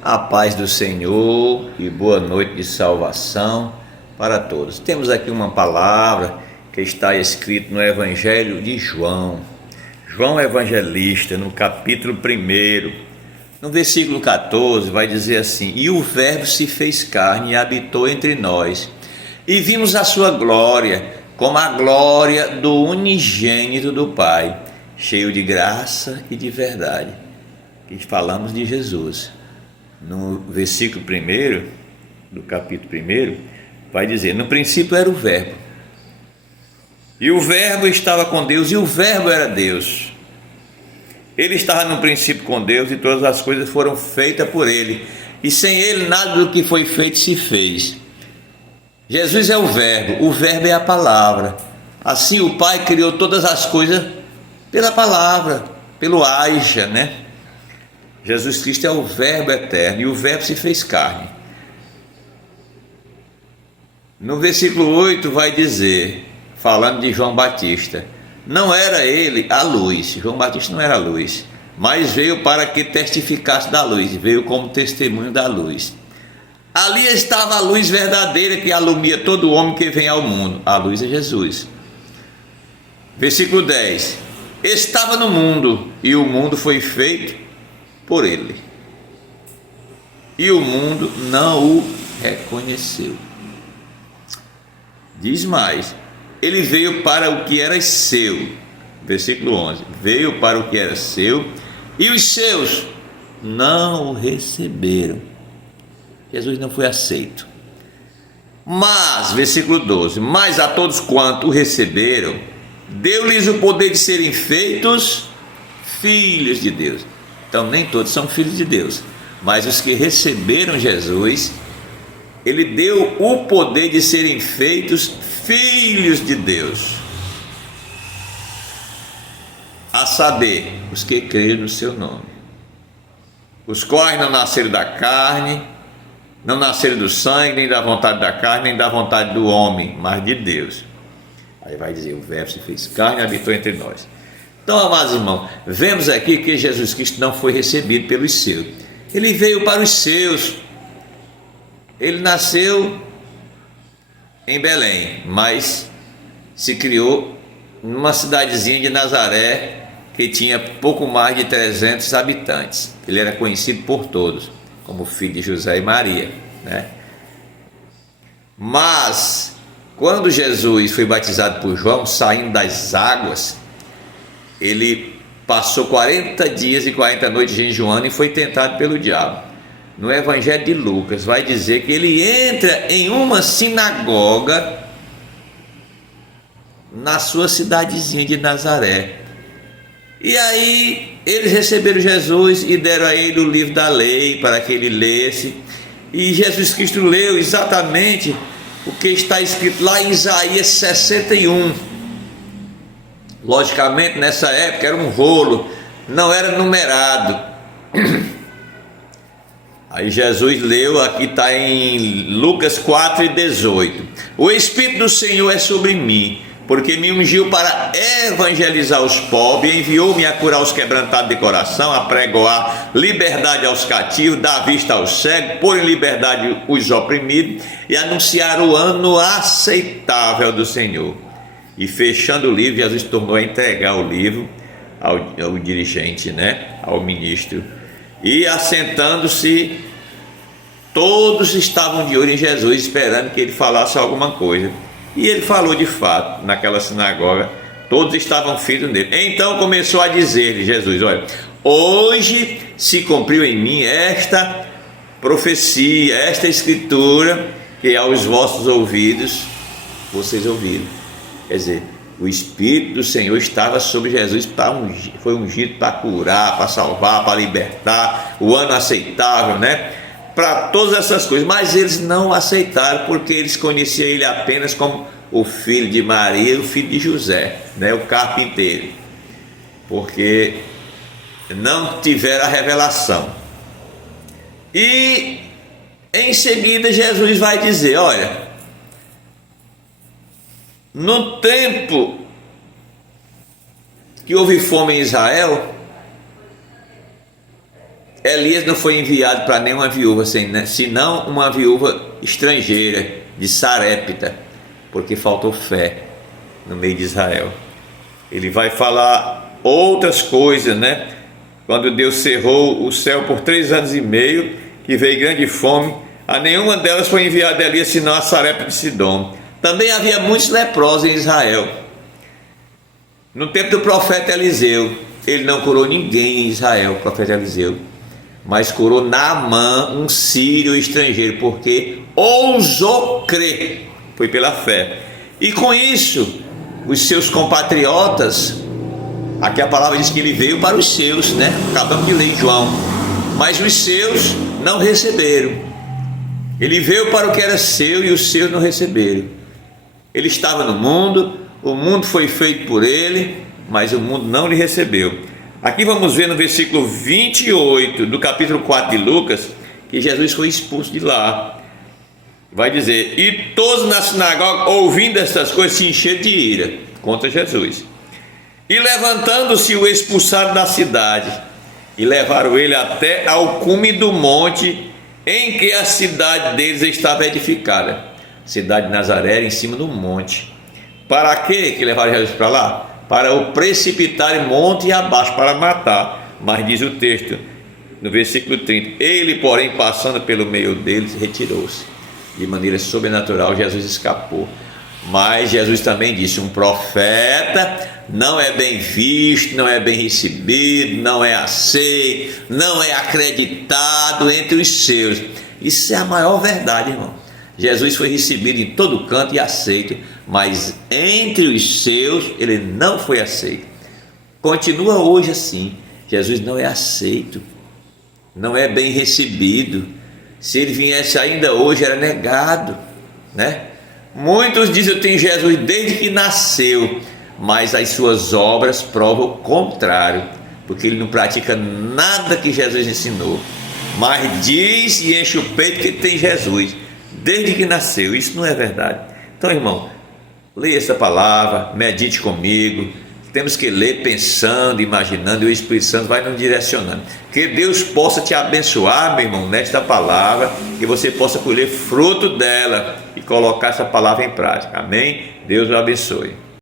A paz do Senhor e boa noite de salvação para todos. Temos aqui uma palavra que está escrita no Evangelho de João. João Evangelista, no capítulo 1, no versículo 14, vai dizer assim: E o Verbo se fez carne e habitou entre nós, e vimos a sua glória, como a glória do unigênito do Pai, cheio de graça e de verdade. Aqui falamos de Jesus. No versículo 1 do capítulo 1, vai dizer: No princípio era o Verbo, e o Verbo estava com Deus, e o Verbo era Deus. Ele estava no princípio com Deus, e todas as coisas foram feitas por Ele, e sem Ele nada do que foi feito se fez. Jesus é o Verbo é a palavra. Assim o Pai criou todas as coisas pela palavra, pelo Aija, né? Jesus Cristo é o Verbo eterno, e o Verbo se fez carne. No versículo 8 vai dizer, falando de João Batista: Não era ele a luz, João Batista não era a luz, mas veio para que testificasse da luz, veio como testemunho da luz. Ali estava a luz verdadeira que alumia todo homem que vem ao mundo. A luz é Jesus. Versículo 10: Estava no mundo, e o mundo foi feito por ele, e o mundo não o reconheceu. Diz mais: Ele veio para o que era seu. Versículo 11: Veio para o que era seu, e os seus não o receberam. Jesus não foi aceito. Mas, versículo 12: Mas a todos quanto o receberam, deu-lhes o poder de serem feitos filhos de Deus. Então nem todos são filhos de Deus, mas os que receberam Jesus, Ele deu o poder de serem feitos filhos de Deus, a saber, os que creram no seu nome, os quais não nasceram da carne, não nasceram do sangue, nem da vontade da carne, nem da vontade do homem, mas de Deus. Aí vai dizer: o Verbo se fez carne e habitou entre nós. Então, amados irmãos, vemos aqui que Jesus Cristo não foi recebido pelos seus. Ele veio para os seus. Ele nasceu em Belém, mas se criou numa cidadezinha de Nazaré, que tinha pouco mais de 300 habitantes. Ele era conhecido por todos como filho de José e Maria, né? Mas quando Jesus foi batizado por João, saindo das águas, ele passou 40 dias e 40 noites jejuando e foi tentado pelo diabo. No Evangelho de Lucas vai dizer que ele entra em uma sinagoga na sua cidadezinha de Nazaré. E aí eles receberam Jesus e deram a ele o livro da lei para que ele lesse. E Jesus Cristo leu exatamente o que está escrito lá em Isaías 61. Logicamente, nessa época era um rolo, não era numerado. Aí Jesus leu, aqui está em Lucas 4:18: O Espírito do Senhor é sobre mim, porque me ungiu para evangelizar os pobres, enviou-me a curar os quebrantados de coração, a pregoar liberdade aos cativos, dar vista aos cegos, pôr em liberdade os oprimidos e anunciar o ano aceitável do Senhor. E fechando o livro, Jesus tornou a entregar o livro ao dirigente, né? Ao ministro. E assentando-se, todos estavam de olho em Jesus, esperando que ele falasse alguma coisa. E ele falou de fato, naquela sinagoga, todos estavam fitos nele. Então começou a dizer-lhe Jesus: Olha, hoje se cumpriu em mim esta profecia, esta escritura, que aos vossos ouvidos vocês ouviram. Quer dizer, o Espírito do Senhor estava sobre Jesus, foi ungido para curar, para salvar, para libertar, o ano aceitável, né? Para todas essas coisas. Mas eles não aceitaram, porque eles conheciam ele apenas como o filho de Maria e o filho de José, né? O carpinteiro, porque não tiveram a revelação. E em seguida Jesus vai dizer: Olha, no tempo que houve fome em Israel, Elias não foi enviado para nenhuma viúva, senão uma viúva estrangeira, de Sarepta, porque faltou fé no meio de Israel. Ele vai falar outras coisas, né? Quando Deus cerrou o céu por 3 anos e meio, que veio grande fome, a nenhuma delas foi enviada Elias, senão a Sarepta de Sidom. Também havia muitos leprosos em Israel. No tempo do profeta Eliseu, ele não curou ninguém em Israel, o profeta Eliseu, mas curou Naamã, um sírio estrangeiro, porque ousou crer, foi pela fé. E com isso, os seus compatriotas, aqui a palavra diz que ele veio para os seus, né? Acabamos de ler em João, mas os seus não receberam. Ele veio para o que era seu e os seus não receberam. Ele estava no mundo, o mundo foi feito por ele, mas o mundo não lhe recebeu. Aqui vamos ver no versículo 28 do capítulo 4 de Lucas, que Jesus foi expulso de lá. Vai dizer: e todos na sinagoga, ouvindo estas coisas, se encheram de ira contra Jesus. E levantando-se, o expulsaram da cidade, e levaram ele até ao cume do monte, em que a cidade deles estava edificada. Cidade de Nazaré era em cima do monte. Para quê que levaram Jesus para lá? Para o precipitarem monte abaixo, para matar. Mas diz o texto, no versículo 30, ele, porém, passando pelo meio deles, retirou-se. De maneira sobrenatural, Jesus escapou. Mas Jesus também disse: um profeta não é bem visto, não é bem recebido, não é aceito, não é acreditado entre os seus. Isso é a maior verdade, irmão. Jesus foi recebido em todo canto e aceito, mas entre os seus ele não foi aceito. Continua hoje assim. Jesus não é aceito, não é bem recebido. Se ele viesse ainda hoje, era negado, né? Muitos dizem: eu tenho Jesus desde que nasceu, mas as suas obras provam o contrário, porque ele não pratica nada que Jesus ensinou, mas diz e enche o peito que tem Jesus desde que nasceu. Isso não é verdade. Então, irmão, leia essa palavra, medite comigo. Temos que ler pensando, imaginando, e o Espírito Santo vai nos direcionando. Que Deus possa te abençoar, meu irmão, nesta palavra, que você possa colher fruto dela e colocar essa palavra em prática. Amém? Deus o abençoe.